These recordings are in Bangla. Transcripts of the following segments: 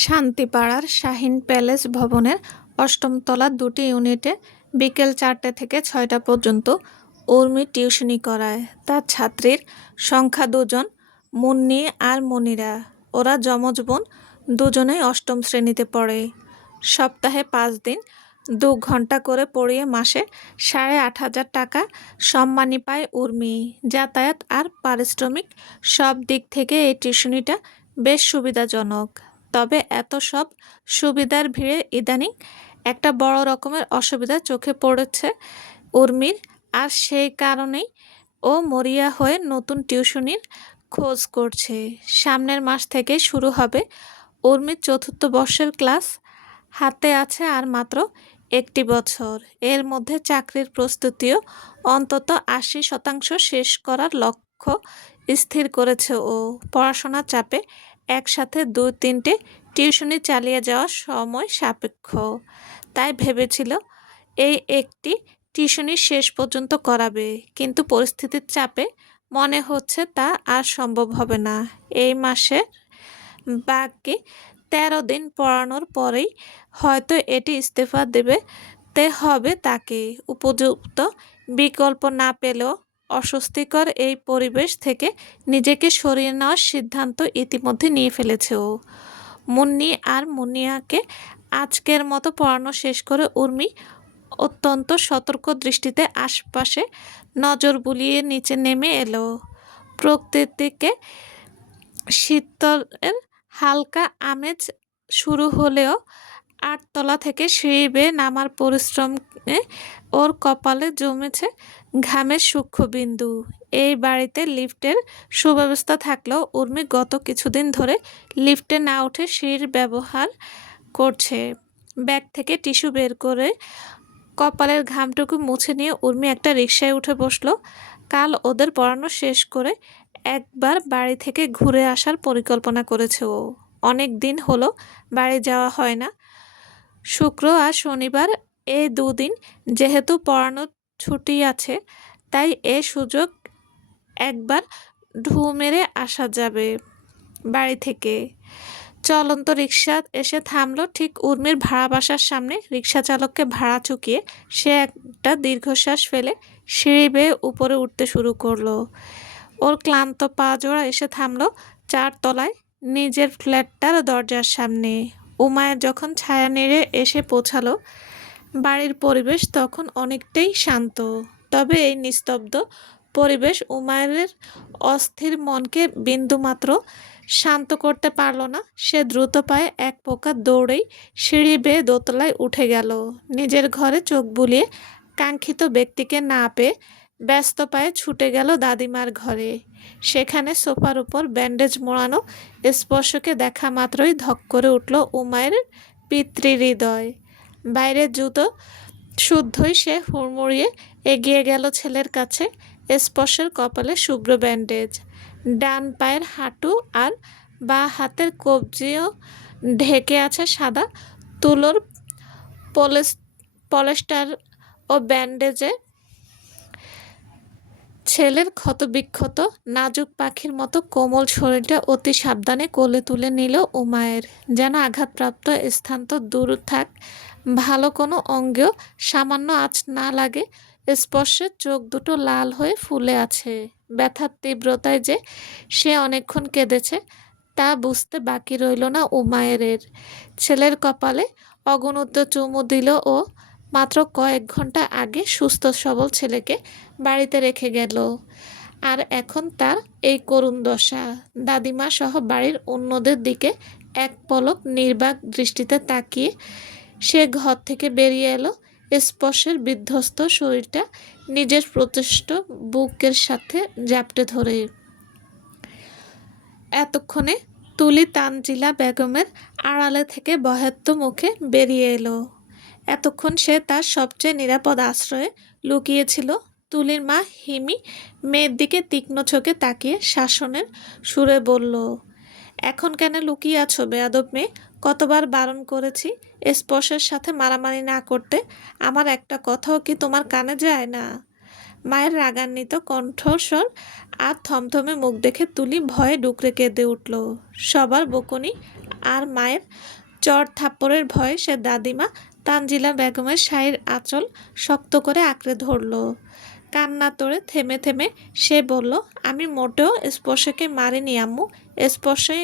শান্তিপাড়ার শাহীন প্যালেস ভবনের অষ্টম তলার দুটি ইউনিটে বিকেল ৪টে থেকে ৬টা পর্যন্ত উর্মি টিউশনি করায়। তার ছাত্রীর সংখ্যা দুজন, মুন্নি আর মনিরা। ওরা যমজ বোন, দুজনেই অষ্টম শ্রেণীতে পড়ে। সপ্তাহে ৫ দিন ২ ঘন্টা করে পড়িয়ে মাসে ৮,৫০০ টাকা সম্মানী পায় উর্মি। যাতায়াত আর পারিশ্রমিক সব দিক থেকে এই টিউশনিটা বেশ সুবিধাজনক। তবে এত সব সুবিধার ভিড়ে ইদানিং একটা বড় রকমের অসুবিধা চোখে পড়েছে উর্মির, আর সেই কারণেই ও মরিয়া হয়ে নতুন টিউশনির খোঁজ করছে। সামনের মাস থেকে শুরু হবে উর্মির চতুর্থ বর্ষের ক্লাস। হাতে আছে আর মাত্র ১টি বছর। এর মধ্যে চাকরির প্রস্তুতিও অন্তত ৮০% শেষ করার লক্ষ্য স্থির করেছে ও। পড়াশোনার চাপে একসাথে ২-৩টে টিউশনি চালিয়ে যাওয়া সময় সাপেক্ষ। তাই ভেবেছিল এই একটি টিউশনি শেষ পর্যন্ত করাবে, কিন্তু পরিস্থিতির চাপে মনে হচ্ছে তা আর সম্ভব হবে না। এই মাসে বাকি ১৩ দিন পড়ানোর পরেই হয়তো এটি ইস্তফা দেতে হবে তাকে। উপযুক্ত বিকল্প না পেলেও অস্বস্তিকর এই পরিবেশ থেকে নিজেকে সরিয়ে নেওয়ার সিদ্ধান্ত ইতিমধ্যে নিয়ে ফেলেছে ও। মুন্নি আর মুনিয়াকে আজকের মতো পড়ানো শেষ করে উর্মি অত্যন্ত সতর্ক দৃষ্টিতে আশপাশে নজর বুলিয়ে নিচে নেমে এলো। প্রকৃতিকে শীতের হালকা আমেজ শুরু হলেও ৮ তলা থেকে সিঁড়ি বেয়ে নামার পরিশ্রমে ওর কপালে জমেছে ঘামের সূক্ষ্ম বিন্দু। এই বাড়িতে লিফটের সুব্যবস্থা থাকলেও উর্মি গত কিছুদিন ধরে লিফটে না উঠে সিঁড়ির ব্যবহার করছে। ব্যাগ থেকে টিস্যু বের করে কপালের ঘামটুকু মুছে নিয়ে উর্মি একটা রিকশায় উঠে বসলো। কাল ওদের পড়ানো শেষ করে একবার বাড়ি থেকে ঘুরে আসার পরিকল্পনা করেছে ও। অনেক দিন হলো বাড়ি যাওয়া হয় না। শুক্র আর শনিবার এই দুদিন যেহেতু পড়ানোর ছুটি আছে, তাই এ সুযোগ একবার ঢু মেরে আসা যাবে বাড়ি থেকে। চলন্ত রিকশা এসে থামলো ঠিক উর্মির ভাড়া বাসার সামনে। রিকশা চালককে ভাড়া চুকিয়ে সে একটা দীর্ঘশ্বাস ফেলে সিঁড়ি বেয়ে উপরে উঠতে শুরু করলো। ওর ক্লান্ত পা জোড়া এসে থামলো ৪ তলায় নিজের ফ্ল্যাটটার দরজার সামনে। উমায়ের যখন ছায়া নেড়ে এসে পৌঁছালো, বাড়ির পরিবেশ তখন অনেকটাই শান্ত। তবে এই নিস্তব্ধ পরিবেশ উমায়ের অস্থির মনকে বিন্দুমাত্র শান্ত করতে পারল না। সে দ্রুত পায়ে এক প্রকার দৌড়েই সিঁড়ি বেয়ে দোতলায় উঠে গেল। নিজের ঘরে চোখ বুলিয়ে কাঙ্ক্ষিত ব্যক্তিকে না পেয়ে ব্যস্ত পায়ে ছুটে গেল দাদিমার ঘরে। সেখানে সোফার উপর ব্যান্ডেজ মোড়ানো স্পর্শকে দেখা মাত্রই ধক করে উঠল উমায়ের পিতৃহৃদয়। বাইরের জুতো শুদ্ধই সে হুড়মুড়িয়ে এগিয়ে গেল ছেলের কাছে। স্পর্শের কপালে শুভ্র ব্যান্ডেজ, ডান পায়ের হাঁটু আর বাঁ হাতের কবজিও ঢেকে আছে সাদা তুলোর পলেস্টার ও ব্যান্ডেজে। ছেলের ক্ষতবিক্ষত নাজুক পাখির মতো কোমল শরীরটা অতি সাবধানে কোলে তুলে নিল উমায়ের। যেন আঘাতপ্রাপ্ত স্থান তো দূর থাক, ভালো কোনো অঙ্গেও সামান্য আঁচ না লাগে। স্পর্শে চোখ দুটো লাল হয়ে ফুলে আছে। ব্যথার তীব্রতায় যে সে অনেকক্ষণ কেঁদেছে তা বুঝতে বাকি রইল না উমায়ের। ছেলের কপালে অগণিত চুমু দিল ও। মাত্র কয়েক ঘন্টা আগে সুস্থ সবল ছেলেকে বাড়িতে রেখে গেল, আর এখন তার এই করুণ দশা। দাদিমা সহ বাড়ির অন্যদের দিকে এক পলক নির্বাক দৃষ্টিতে তাকিয়ে সে ঘর থেকে বেরিয়ে এলো। স্পর্শের বিধ্বস্ত শরীরটা নিজের প্রচেষ্ট বুকের সাথে জাপটে ধরে। এতক্ষণে তুলি তানজিলা বেগমের আড়ালে থেকে বহেত্য মুখে বেরিয়ে এলো। এতক্ষণ সে তার সবচেয়ে নিরাপদ আশ্রয়ে লুকিয়েছিল। তুলির মা হিমি মেয়ের দিকে তীক্ষ্ণ চোখে তাকিয়ে শাসনের সুরে বলল, এখন কেন লুকিয়ে আছো বেয়াদব মেয়ে? কতবার বারণ করেছি স্পর্শের সাথে মারামারি না করতে। আমার একটা কথাও কি তোমার কানে যায় না? মায়ের রাগান্বিত কণ্ঠস্বর আর থমথমে মুখ দেখে তুলি ভয়ে ডুকরে কেঁদে উঠল। সবার বকুনি আর মায়ের চড় থাপ্পড়ের ভয়ে সে দাদিমা তানজিলা বেগমের শাড়ির আঁচল শক্ত করে আঁকড়ে ধরল। কান্না তোড়ে থেমে থেমে সে বলল, আমি মোটেও স্পর্শকে মারিনি আম্মু। স্পর্শে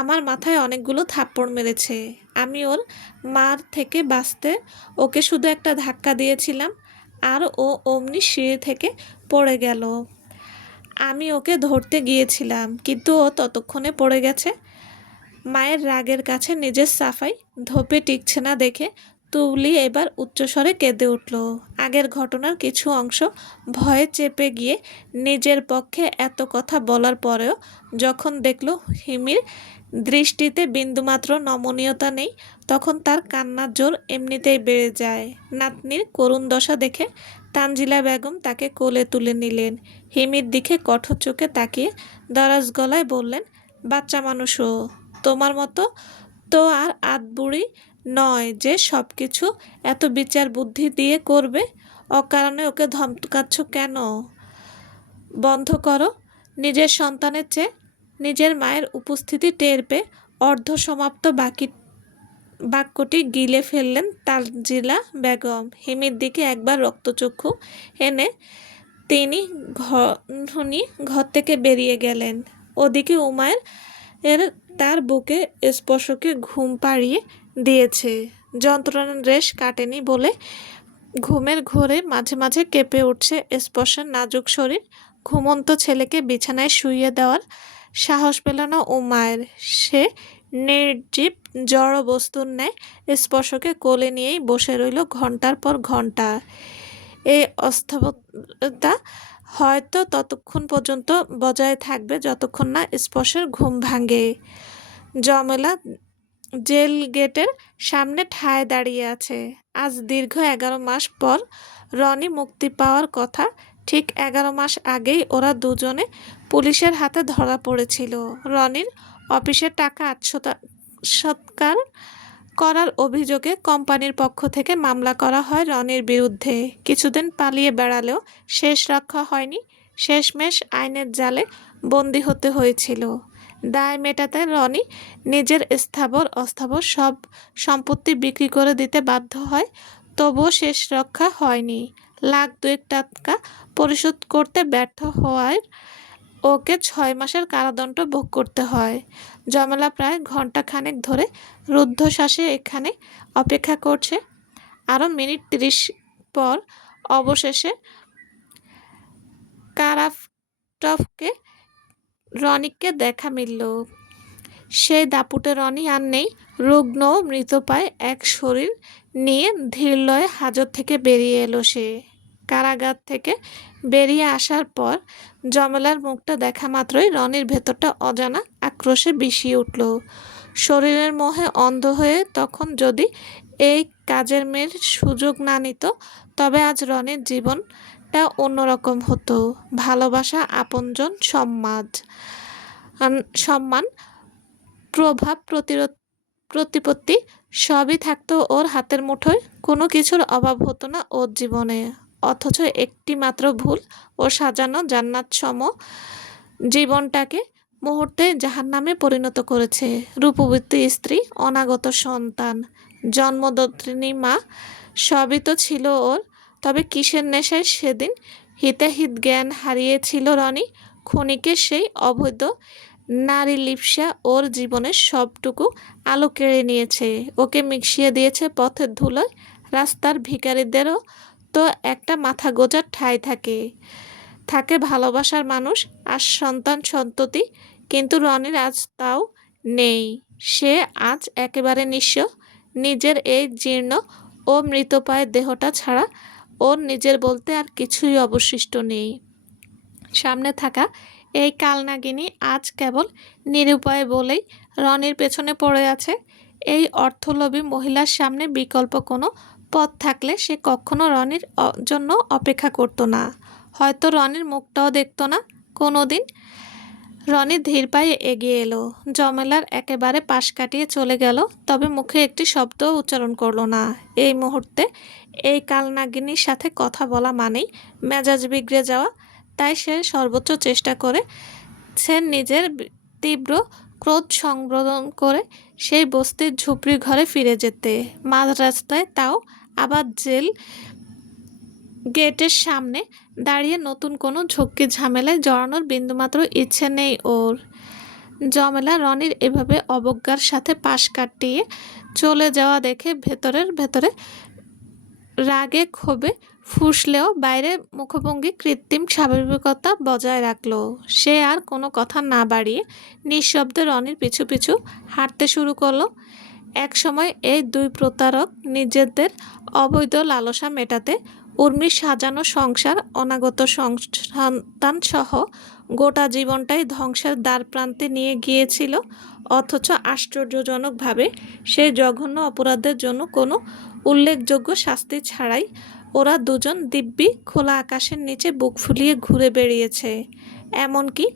আমার মাথায় অনেকগুলো থাপ্পড় মেরেছে। আমি ওর মার থেকে বাঁচতে ওকে শুধু একটা ধাক্কা দিয়েছিলাম, আর ও অমনি সিঁড়ি থেকে পড়ে গেল। আমি ওকে ধরতে গিয়েছিলাম, কিন্তু ও ততক্ষণে পড়ে গেছে। মায়ের রাগের কাছে নিজের সাফাই ধোপে টিকছে না দেখে তুবলি এবার উচ্চস্বরে কেঁদে উঠল। আগের ঘটনার কিছু অংশ ভয়ে চেপে গিয়ে নিজের পক্ষে এত কথা বলার পরেও যখন দেখল হিমির দৃষ্টিতে বিন্দুমাত্র নমনীয়তা নেই, তখন তার কান্নার জোর এমনিতেই বেড়ে যায়। নাতনির করুণ দশা দেখে তানজিলা বেগম তাকে কোলে তুলে নিলেন। হিমির দিকে কঠোর চোখে তাকিয়ে দরাজ গলায় বললেন, বাচ্চা মানুষও তোমার মতো তো আর আধবুড়ি নয় যে সব কিছু এত বিচার বুদ্ধি দিয়ে করবে। অকারণে ওকে ধমকাচ্ছ কেন? বন্ধ করো। নিজের সন্তানের চেয়ে নিজের মায়ের উপস্থিতি টের পেয়ে অর্ধসমাপ্ত বাক্যটি গিলে ফেললেন তানজিলা বেগম। হিমির দিকে একবার রক্তচক্ষু এনে তিনি ঘর থেকে বেরিয়ে গেলেন। ওদিকে উমায়ের তার বুকে স্পর্শকে ঘুম পাড়িয়ে দিয়েছে। যন্ত্রণার রেশ কাটেনি বলে ঘুমের ঘোরে মাঝে মাঝে কেঁপে উঠছে স্পর্শের নাজুক শরীর। ঘুমন্ত ছেলেকে বিছানায় শুইয়ে দেওয়ার সাহস পেল না উমায়ের। সে নির্জীব জড় বস্তুর ন্যায় স্পর্শকে কোলে নিয়েই বসে রইল ঘন্টার পর ঘন্টা। এই অস্তব্ধতা হয়তো ততক্ষণ পর্যন্ত বজায় থাকবে যতক্ষণ না স্পর্শের ঘুম ভাঙে। জমেলা জেল গেটের সামনে ঠায় দাঁড়িয়ে আছে। আজ দীর্ঘ 11 মাস পর রনি মুক্তি পাওয়ার কথা। ঠিক 11 মাস আগেই ওরা দুজনে পুলিশের হাতে ধরা পড়েছিল। রনির অফিসের টাকা আত্মসাৎকার করার অভিযোগে কোম্পানির পক্ষ থেকে মামলা করা হয় রনির বিরুদ্ধে। কিছুদিন পালিয়ে বেড়ালেও শেষ রক্ষা হয়নি। শেষমেশ আইনের জালে বন্দি হতে হয়েছিল। দায় মেটাতে রনি নিজের স্থাবর অস্থাবর সব সম্পত্তি বিক্রি করে দিতে বাধ্য হয়। তবুও শেষ রক্ষা হয়নি। লাখ 2 টাকা পরিশোধ করতে ব্যর্থ হওয়ায় ওকে 6 মাসের কারাদণ্ড ভোগ করতে হয়। জমেলা প্রায় ঘণ্টাখানেক ধরে রুদ্ধশ্বাসে এখানে অপেক্ষা করছে। আরও মিনিট 30 পর অবশেষে কারাফটকে রনিকে দেখা মিলল। সেই দাপুটে রনি আর নেই। রুগ্ন মৃতপ্রায় এক শরীর নিয়ে ধীরলয়ে হাজত থেকে বেরিয়ে এলো সে। কারাগার থেকে বেরিয়ে আসার পর জমেলার মুখটা দেখা মাত্রই রনির ভেতরটা অজানা আক্রোশে বিষিয়ে উঠল। শরীরের মোহে অন্ধ হয়ে তখন যদি এই কাজের মেয়ের সুযোগ না নিত, তবে আজ রনির জীবনটা অন্যরকম হতো। ভালোবাসা, আপনজন, সম্মান, প্রভাব, প্রতিপত্তি সবই থাকতো ওর হাতের মুঠোয়। কোনো কিছুর অভাব হতো না ওর জীবনে। অথচ একটি মাত্র ভুল ও সাজানো জান্নাতসম জীবনটাকে মুহূর্তে জাহান্নামে পরিণত করেছে। রূপবতী স্ত্রী, অনাগত সন্তান, জন্মদাত্রী মা, সবই তো ছিল ওর। তবে কিসের নেশায় সেদিন হিতাহিত জ্ঞান হারিয়েছিল রনি? ক্ষণিকের সেই অবৈধ নারী লিপ্সা ওর জীবনের সবটুকু আলো কেড়ে নিয়েছে। ওকে মিশিয়ে দিয়েছে পথের ধুলোয়। রাস্তার ভিখারিদেরও তো একটা মাথা গোঁজার ঠাঁই থাকে ভালোবাসার মানুষ আর সন্তান সন্ততি। কিন্তু রনির আজ তাও নেই। সে আজ একেবারে নিঃস্ব। নিজের এই জীর্ণ ও মৃতপ্রায় দেহটা ছাড়া ওর নিজের বলতে আর কিছুই অবশিষ্ট নেই। সামনে থাকা এই কালনাগিনী আজ কেবল নিরুপায় বলেই রনির পেছনে পড়ে আছে। এই অর্থলোভী মহিলার সামনে বিকল্প কোনো পথ থাকলে সে কখনো রনির জন্য অপেক্ষা করত না। হয়তো রনির মুখটাও দেখত না কোনো দিন। রনি ধীর পায়ে এগিয়ে এলো। জমেলার একেবারে পাশ কাটিয়ে চলে গেল, তবে মুখে একটি শব্দও উচ্চারণ করল না। এই মুহূর্তে এই কালনাগিনীর সাথে কথা বলা মানেই মেজাজ বিগড়ে যাওয়া। তাই সে সর্বোচ্চ চেষ্টা করেছে নিজের তীব্র ক্রোধ সংবরণ করে সেই বস্তির ঝুপড়ি ঘরে ফিরে যেতে। মাঝ রাস্তায় তাও আবার জেল গেটের সামনে দাঁড়িয়ে নতুন কোনো ঝক্কি ঝামেলায় জড়ানোর বিন্দুমাত্র ইচ্ছে নেই ওর। জমেলা রনির এভাবে অবজ্ঞার সাথে পাশ কাটিয়ে চলে যাওয়া দেখে ভেতরের ভেতরে রাগে ক্ষোভে ফুঁসলেও বাইরে মুখভঙ্গি কৃত্রিম স্বাভাবিকতা বজায় রাখল। সে আর কোনো কথা না বাড়িয়ে নিঃশব্দে রনির পিছু পিছু হাঁটতে শুরু করলো। একসময় এই দুই প্রতারক নিজেদের অবৈধ লালসা মেটাতে উর্মির সাজানো সংসার, অনাগত সন্তানসহ গোটা জীবনটাই ধ্বংসের দ্বারপ্রান্তে নিয়ে গিয়েছিল। অথচ আশ্চর্যজনকভাবে সেই জঘন্য অপরাধের জন্য কোনো উল্লেখযোগ্য শাস্তি ছাড়াই ওরা দুজন দিব্যি খোলা আকাশের নিচে বুক ফুলিয়ে ঘুরে বেড়িয়েছে। এমনকি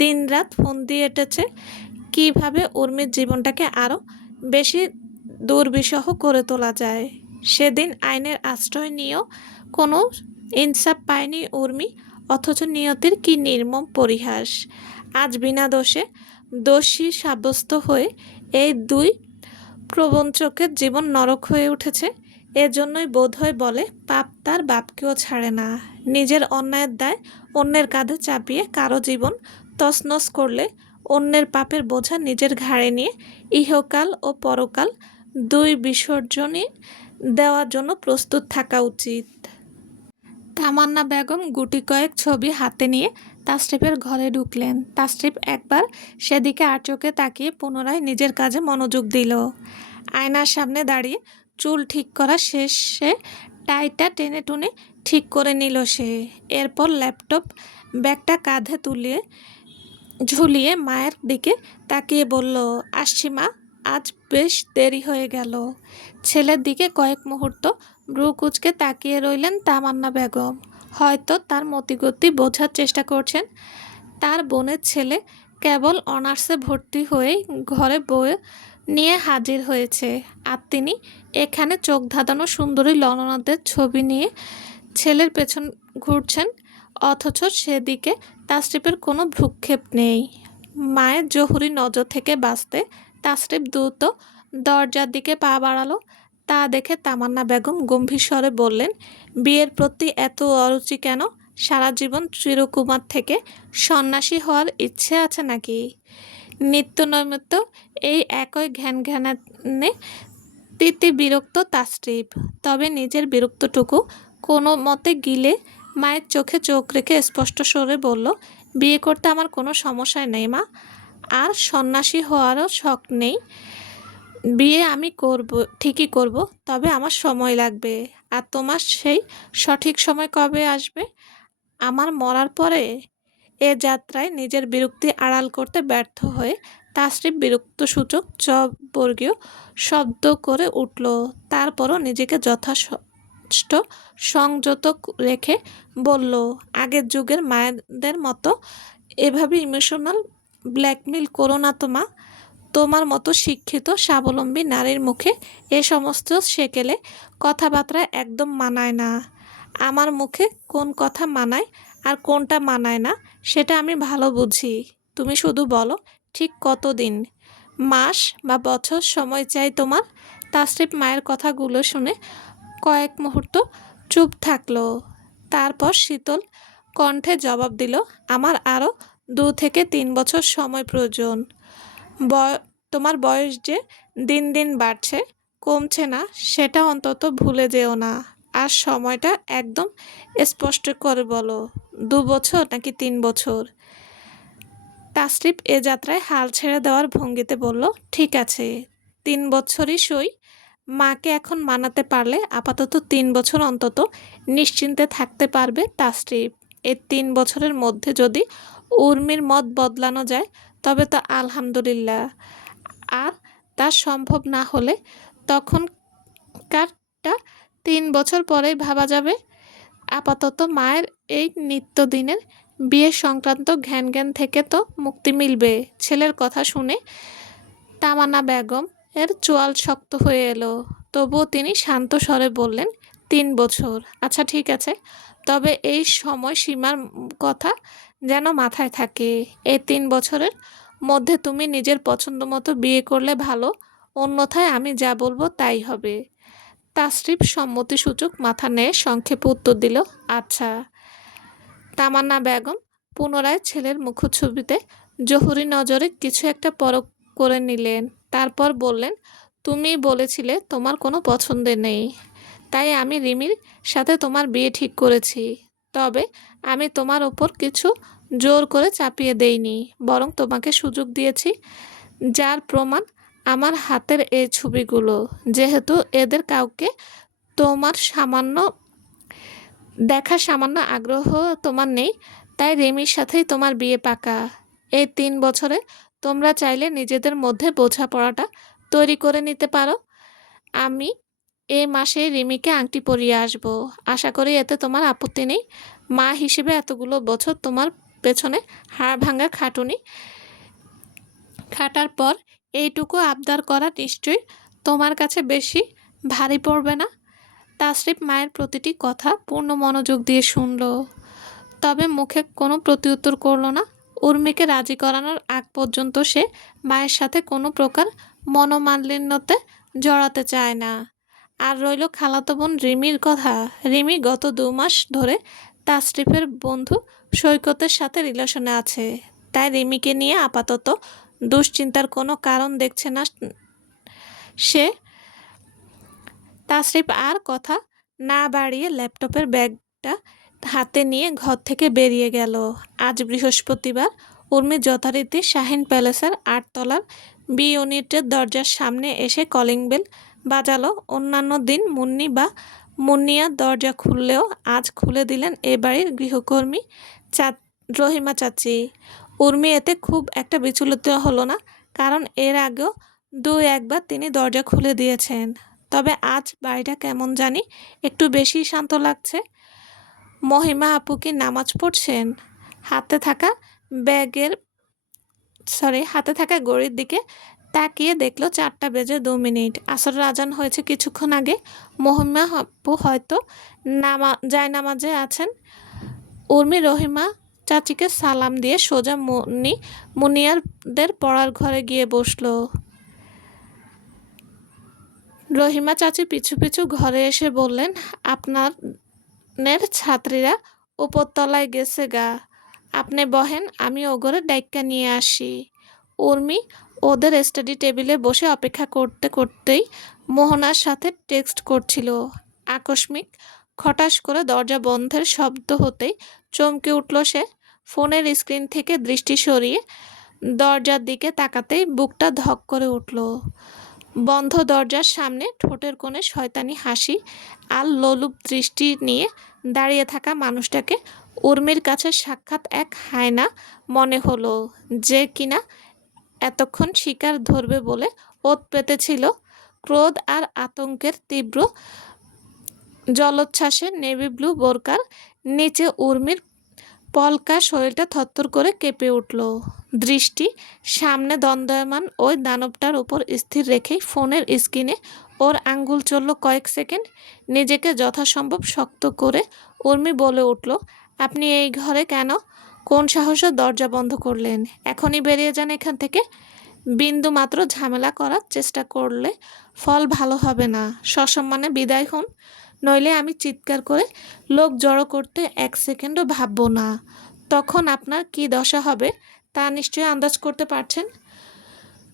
দিনরাত ফোন দিয়ে এঁটেছে কীভাবে উর্মির জীবনটাকে আরও বেশি দুর্বিষহ করে তোলা যায়। সেদিন আইনের আশ্রয় নিয়েও কোনো ইনসাফ পায়নি উর্মি, অথচ নিয়তির কী নির্মম পরিহাস। আজ বিনা দোষে দোষী সাব্যস্ত হয়ে এই দুই প্রবঞ্চকের জীবন নরক হয়ে উঠেছে। এজন্যই বোধহয় বলে, পাপ তার বাপকেও ছাড়ে না। নিজের অন্যায়ের দায় অন্যের কাঁধে চাপিয়ে কারো জীবন তছনছ করলে অন্যের পাপের বোঝা নিজের ঘাড়ে নিয়ে ইহকাল ও পরকাল দুই বিসর্জনই দেওয়ার জন্য প্রস্তুত থাকা উচিত। তামান্না বেগম গুটি কয়েক ছবি হাতে নিয়ে তাসরিফের ঘরে ঢুকলেন। তাসরিফ একবার সেদিকে আর চোখে তাকিয়ে পুনরায় নিজের কাজে মনোযোগ দিল। আয়নার সামনে দাঁড়িয়ে চুল ঠিক করা শেষে টাইটা টেনে টুনে ঠিক করে নিল সে। এরপর ল্যাপটপ ব্যাগটা কাঁধে তুলে ঝুলিয়ে মায়ের দিকে তাকিয়ে বলল, আসছি মা, আজ বেশ দেরি হয়ে গেল। ছেলের দিকে কয়েক মুহূর্ত ভ্রু কুঁচকে তাকিয়ে রইলেন তামান্না বেগম। হয়তো তার মতিগতি বোঝার চেষ্টা করছেন। তার বোনের ছেলে কেবল অনার্সে ভর্তি হয়েই ঘরে বউ নিয়ে হাজির হয়েছে, আর তিনি এখানে চোখ ধাঁধানো সুন্দরী ললনাদের ছবি নিয়ে ছেলের পেছন ঘুরছেন। অথচ সেদিকে তাসরিফের কোনো ভ্রুক্ষেপ নেই। মায়ের জহুরি নজর থেকে বাঁচতে তাসরিফ দ্রুত দরজার দিকে পা বাড়ালো। তা দেখে তামান্না বেগম গম্ভীর স্বরে বললেন, বিয়ের প্রতি এত অরুচি কেন? সারা জীবন চিরকুমার থেকে সন্ন্যাসী হওয়ার ইচ্ছে আছে নাকি? নিত্য নৈমিত্য এই একই ঘ্যান ঘ্যানে তিতি বিরক্ত তাসরিফ। তবে নিজের বিরক্তটুকু কোনো মতে গিলে মায়ের চোখে চোখ রেখে স্পষ্ট স্বরে বলল, বিয়ে করতে আমার কোনো সমস্যা নেই মা, আর সন্ন্যাসী হওয়ারও শখ নেই। বিয়ে আমি করব, ঠিকই করব, তবে আমার সময় লাগবে। আর তোমার সেই সঠিক সময় কবে আসবে? আমার মরার পরে? এ যাত্রায় নিজের বিরক্তি আড়াল করতে ব্যর্থ হয়ে তাসরিফ বিরক্তসূচক বর্গীয় শব্দ করে উঠল। তারপরও নিজেকে যথেষ্ট সংযত রেখে বলল, আগের যুগের মায়েদের মতো এভাবে ইমোশনাল ব্ল্যাকমেল করো না তো মা। তোমার মতো শিক্ষিত স্বাবলম্বী নারীর মুখে এ সমস্ত সেকেলে কথাবার্তা একদম মানায় না। আমার মুখে কোন কথা মানায় আর কোনটা মানায় না সেটা আমি ভালো বুঝি। তুমি শুধু বলো, ঠিক কতদিন, মাস বা বছর সময় চাই তোমার? তাসরিফ মায়ের কথাগুলো শুনে কয়েক মুহূর্ত চুপ থাকলো। তারপর শীতল কণ্ঠে জবাব দিল, আমার আরও 2 থেকে 3 বছর সময় প্রয়োজন। তোমার বয়স যে দিন দিন বাড়ছে, কমছে না, সেটা অন্তত ভুলে যেও না। আর সময়টা একদম স্পষ্ট করে বলো, 2 বছর নাকি 3 বছর? তাসরিফ এ যাত্রায় হাল ছেড়ে দেওয়ার ভঙ্গিতে বলল, ঠিক আছে, 3 বছরই সই। মাকে এখন মানাতে পারলে আপাতত 3 বছর অন্তত নিশ্চিন্তে থাকতে পারবে তাসরিফ। এই 3 বছরের মধ্যে যদি উর্মির মত বদলানো যায় তবে তো আলহামদুলিল্লাহ, আর তা সম্ভব না হলে তখনকারটা 3 বছর পরেই ভাবা যাবে। আপাতত মায়ের এই নিত্যদিনের বিয়ে সংক্রান্ত ঘ্যান জ্ঞান থেকে তো মুক্তি মিলবে। ছেলের কথা শুনে তামান্না বেগম এর চোয়াল শক্ত হয়ে এলো। তবুও তিনি শান্ত স্বরে বললেন, 3 বছর। আচ্ছা ঠিক আছে, তবে এই সময়সীমার কথা যেন মাথায় থাকে। এই 3 বছরের মধ্যে তুমি নিজের পছন্দ মতো বিয়ে করলে ভালো, অন্যথায় আমি যা বলবো তাই হবে। তাসরিফ সম্মতিসূচক মাথা নেড়ে সংক্ষেপে উত্তর দিল, আচ্ছা। তামান্না বেগম পুনরায় ছেলের মুখছবিতে জহুরি নজরে কিছু একটা পরখ করে নিলেন। তারপর বললেন, তুমিই বলেছিলে তোমার কোনো পছন্দের নেই, তাই আমি রিমির সাথে তোমার বিয়ে ঠিক করেছি। তবে আমি তোমার ওপর কিছু জোর করে চাপিয়ে দেইনি, বরং তোমাকে সুযোগ দিয়েছি, যার প্রমাণ আমার হাতের এই ছবিগুলো। যেহেতু এদের কাউকে তোমার সামান্য আগ্রহ তোমার নেই, তাই রিমির সাথেই তোমার বিয়ে পাকা। এই 3 বছরে তোমরা চাইলে নিজেদের মধ্যে বোঝাপড়াটা তৈরি করে নিতে পারো। আমি এই মাসেই রিমিকে আংটি পরিয়ে আসব। আশা করি এতে তোমার আপত্তি নেই। মা হিসেবে এতগুলো বছর তোমার পেছনে হাড় ভাঙা খাটার পর এইটুকু আবদার করা নিশ্চয়ই তোমার কাছে বেশি ভারী পড়বে না। তাসরিফ মায়ের প্রতিটি কথা পূর্ণ মনোযোগ দিয়ে শুনল, তবে মুখে কোনো প্রত্যুত্তর করল না। উর্মিকে রাজি করানোর আগ পর্যন্ত সে মায়ের সাথে কোনো প্রকার মনোমালিন্যতে জড়াতে চায় না। আর রইল খালাতো বোন রিমির কথা। রিমি গত 2 মাস ধরে তাসরিফের বন্ধু সৈকতের সাথে রিলেশনে আছে, তাই রিমিকে নিয়ে আপাতত দুশ্চিন্তার কোনো কারণ দেখছে না সে। তাসরিফ আর কথা না বাড়িয়ে ল্যাপটপের ব্যাগটা হাতে নিয়ে ঘর থেকে বেরিয়ে গেল। আজ বৃহস্পতিবার। উর্মি যথারীতি শাহিন প্যালেসের 8 তলার বি ইউনিটের দরজার সামনে এসে কলিং বেল বাজালো। অন্যান্য দিন মুন্নি বা মুন্নিয়া দরজা খুললেও আজ খুলে দিলেন এ বাড়ির গৃহকর্মী রহিমা চাচি। উর্মি এতে খুব একটা বিচলিত হলো না, কারণ এর আগেও 2-1 বার তিনি দরজা খুলে দিয়েছেন। তবে আজ বাড়িটা কেমন জানি একটু বেশি শান্ত লাগছে। মহিমা আপু কি নামাজ পড়ছেন? হাতে থাকা ঘড়ির দিকে তাকিয়ে দেখলো 4টা বেজে 2 মিনিট। আসরের আজান হয়েছে কিছুক্ষণ আগে। মহিমা আপু হয়তো জায়নামাজে আছেন। উর্মি রহিমা চাচিকে সালাম দিয়ে সোজা মুনিয়ারদের পড়ার ঘরে গিয়ে বসলো। রহিমা চাচি পিছু পিছু ঘরে এসে বললেন, আপনার ছাত্রীরা উপরতলায় গেছে গা, আপনি বহেন, আমি ওগরে ডাইক্কা নিয়ে আসি। উর্মি ওদের স্টাডি টেবিলে বসে অপেক্ষা করতে করতেই মোহনার সাথে টেক্সট করছিল। আকস্মিক খটাস করে দরজা বন্ধের শব্দ হতেই চমকে উঠল সে। ফোনের স্ক্রিন থেকে দৃষ্টি সরিয়ে দরজার দিকে তাকাতেই বুকটা ধক করে উঠল। বন্ধ দরজার সামনে ঠোঁটের কোণে শয়তানি হাসি আর লোলুপ দৃষ্টি নিয়ে দাঁড়িয়ে থাকা মানুষটাকে উর্মির কাছে সাক্ষাৎ এক হায়না মনে হলো, যে কিনা এতক্ষণ শিকার ধরবে বলে ওত পেতেছিল। ক্রোধ আর আতঙ্কের তীব্র জলোচ্ছ্বাসে নেভি ব্লু বোরকার নিচে উর্মির পলকা শরীরটা থরথর করে কেঁপে উঠল। দৃষ্টি সামনে দণ্ডায়মান ওই দানবটার উপর স্থির রেখেই ফোনের স্ক্রিনে ওর আঙ্গুল চলল কয়েক সেকেন্ড। নিজেকে যথাসম্ভব শক্ত করে উর্মি বলে উঠল, আপনি এই ঘরে কেন? কোন সাহসে দরজা বন্ধ করলেন? এখনই বেরিয়ে যান এখান থেকে। বিন্দু মাত্র ঝামেলা করার চেষ্টা করলে ফল ভালো হবে না। সসম্মানে বিদায় হন, নইলে আমি চিৎকার করে লোক জড়ো করতে 1 সেকেন্ডও ভাবব না। তখন আপনার কি দশা হবে তা নিশ্চয়ই আন্দাজ করতে পারছেন।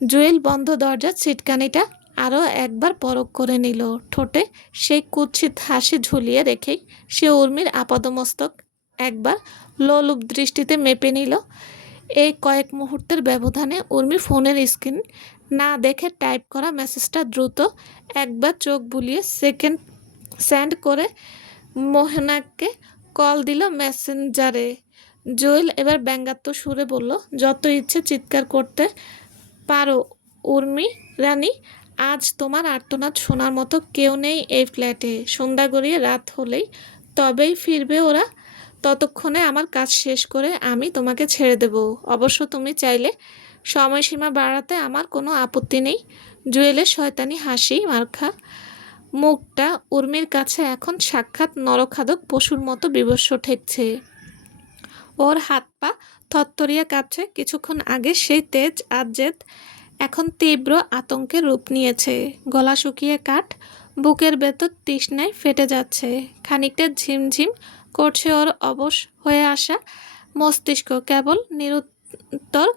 জুয়েল বন্ধ দরজার ছিটকানিটা আরও একবার পরখ করে নিল। ঠোঁটে সেই কুৎসিত হাসি ঝুলিয়ে রেখেই সে উর্মির আপাদমস্তক একবার লোলুপ দৃষ্টিতে মেপে নিল। এই কয়েক মুহূর্তের ব্যবধানে উর্মি ফোনের স্ক্রিন না দেখে টাইপ করা মেসেজটা দ্রুত একবার চোখ বুলিয়ে সেন্ড করে মোহনাকে কল দিল মেসেঞ্জারে। জুয়েল এবার ব্যঙ্গাত্মক সুরে বলল, যত ইচ্ছে চিৎকার করতে পারো উর্মি রানী, আজ তোমার আর্তনাদ শোনার মতো কেউ নেই এই ফ্ল্যাটে। সন্ধ্যা গড়িয়ে রাত হলেই তবেই ফিরবে ওরা। ততক্ষণে আমার কাজ শেষ করে আমি তোমাকে ছেড়ে দেব। অবশ্য তুমি চাইলে সময়সীমা বাড়াতে আমার কোনো আপত্তি নেই। জুয়েলের শয়তানি হাসি মার্কা মুখটা উর্মির কাছে এখন সাক্ষাৎ নরখাদক পশুর মতো বিভৎস ঠেকছে। ওর হাত পা থরথরিয়ে কাঁপছে। কিছুক্ষণ আগে সেই তেজ আর জেদ এখন তীব্র আতঙ্কে রূপ নিয়েছে। গলা শুকিয়ে কাঠ, বুকের ভেতর তৃষ্ণায় ফেটে যাচ্ছে। খানিকটা ঝিমঝিম করছে ওর অবশ হয়ে আসা মস্তিষ্ক। কেবল নিরুত্তর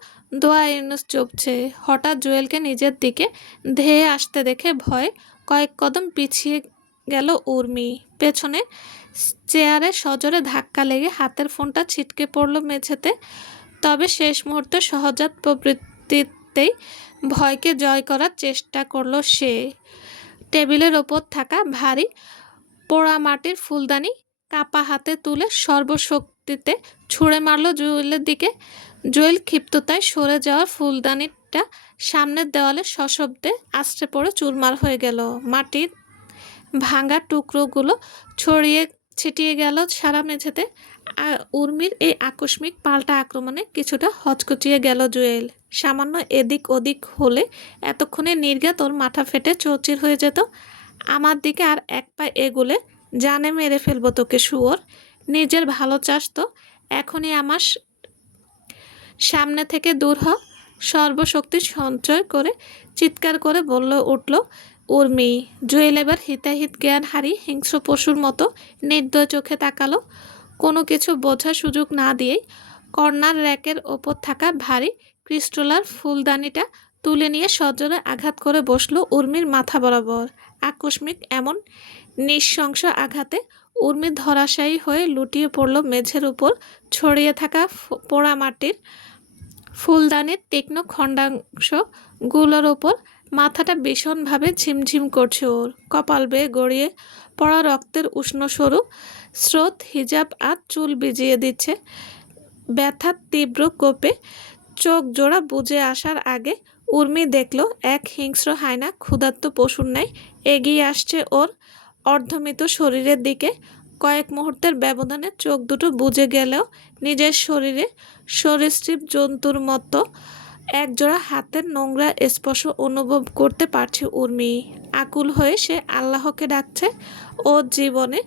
দোয়া ইউনুস চুপছে। হঠাৎ জুয়েলকে নিজের দিকে ধেয়ে আসতে দেখে ভয়ে কয়েক কদম পিছিয়ে গেল উর্মি। পেছনে চেয়ারে সজোরে ধাক্কা লেগে হাতের ফোনটা ছিটকে পড়ল মেঝেতে। তবে শেষ মুহূর্তে সহজাত প্রবৃত্তিতেই ভয়কে জয় করার চেষ্টা করল সে। টেবিলের ওপর থাকা ভারী পোড়ামাটির ফুলদানি কাপা হাতে তুলে সর্বশক্তিতে ছুঁড়ে মারল জুয়েলের দিকে। জুয়েল ক্ষিপ্ততায় সরে যাওয়ার ফুলদানিটা সামনের দেওয়ালে সশব্দে আছড়ে পড়ে চুরমার হয়ে গেল। মাটির ভাঙা টুকরোগুলো ছড়িয়ে ছিটিয়ে গেল সারা মেঝেতে। উর্মির এই আকস্মিক পাল্টা আক্রমণে কিছুটা হচকচিয়ে গেল জুয়েল। সামান্য এদিক ওদিক হলে এতক্ষণে নির্ঘাত ওর মাথা ফেটে চৌচির হয়ে যেত। আমার দিকে আর এক পা এগুলে জানে মেরে ফেলবো তোকে শুয়োর। নিজের ভালো চাস তো এখনই আমার সামনে থেকে দূর হ। সর্বশক্তি সঞ্চয় করে চিৎকার করে বলল উঠল উর্মি। জুয়েল এবার হিতাহিত জ্ঞান হারিয়ে হিংস্র পশুর মতো নির্দয় চোখে তাকালো। কোনো কিছু বোঝার সুযোগ না দিয়েই কর্নার র্যাকের ওপর থাকা ভারী ক্রিস্টালার ফুলদানিটা তুলে নিয়ে সজোরে আঘাত করে বসল উর্মির মাথা বরাবর। আকস্মিক এমন নৃশংস আঘাতে উর্মি ধরাশায়ী হয়ে লুটিয়ে পড়ল মেঝের উপর ছড়িয়ে থাকা পোড়ামাটির ফুলদানির তীক্ষ্ণ খণ্ডাংশগুলোর ওপর। মাথাটা ভীষণভাবে ঝিমঝিম করছে ওর। কপাল বেয়ে গড়িয়ে পড়া রক্তের উষ্ণ সরু স্রোত হিজাব আর চুল ভিজিয়ে দিচ্ছে। ব্যথার তীব্র কোপে চোখ জোড়া বুজে আসার আগে উর্মি দেখল এক হিংস্র হায়না ক্ষুধার্ত পশুর ন্যায় এগিয়ে আসছে ওর অর্ধমৃত শরীরের দিকে। কয়েক মুহূর্তের ব্যবধানে চোখ দুটো বুজে গেলেও নিজের শরীরে সরীসৃপ জন্তুর মতো একজোড়া হাতের নোংরা স্পর্শ অনুভব করতে পারছে উর্মি। আকুল হয়ে সে আল্লাহকে ডাকছে। ওর জীবনে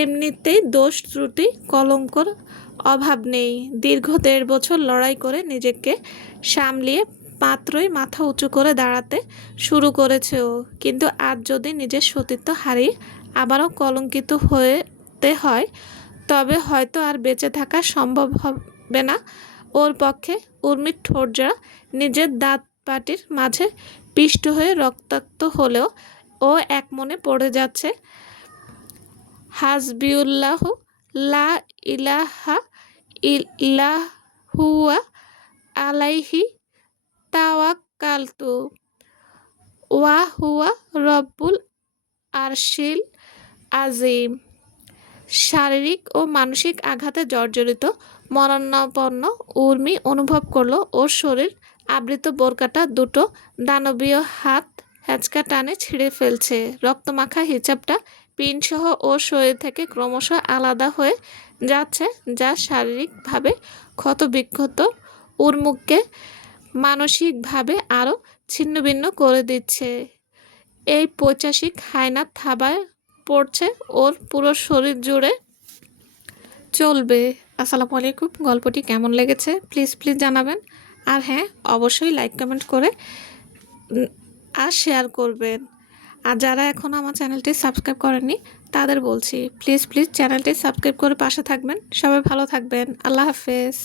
এমনিতেই দোষ ত্রুটি কলঙ্কর অভাব নেই। দীর্ঘ 1.5 বছর লড়াই করে নিজেকে সামলিয়ে মাত্রই মাথা উঁচু করে দাঁড়াতে শুরু করেছে ও। কিন্তু আজ যদি নিজের সতীত্ব হারিয়ে আবারও কলঙ্কিত হতে হয় তবে হয়তো আর বেঁচে থাকা সম্ভব হবে না ওর পক্ষে। উর্মির ঠোঁটজোড়া নিজের দাঁত পাটির মাঝে পিষ্ট হয়ে রক্তাক্ত হলেও ও একমনে পড়ে যাচ্ছে হাসবিউল্লাহু লা ইলাহা ইল্লাহুয়া আলাইহি তাওয়াক্কালতু ওয়া হুয়া রব্বুল আরশিল আজিম। শারীরিক ও মানসিক আঘাতে জর্জরিত মরণাপন্ন উর্মি অনুভব করল ওর শরীর আবৃত বোরকাটা দুটো দানবীয় হাত হ্যাঁচকা টানে ছিঁড়ে ফেলছে। রক্তমাখা হিজাবটা পিনসহ ওর শরীর থেকে ক্রমশ আলাদা হয়ে যাচ্ছে, যা শারীরিকভাবে ক্ষতবিক্ষত উর্মিকে মানসিকভাবে আরও ছিন্নভিন্ন করে দিচ্ছে। এই পৈশাচিক হায়নার থাবায় পড়ছে ওর পুরো শরীর জুড়ে। চলবে। আসসালামু আলাইকুম। গল্পটি কেমন লেগেছে প্লিজ জানাবেন। আর হ্যাঁ, অবশ্যই লাইক কমেন্ট করে আর শেয়ার করবেন। আর যারা এখনও আমার চ্যানেলটি সাবস্ক্রাইব করেননি তাদের বলছি প্লিজ চ্যানেলটি সাবস্ক্রাইব করে পাশে থাকবেন। সবাই ভালো থাকবেন। আল্লাহ হাফেজ।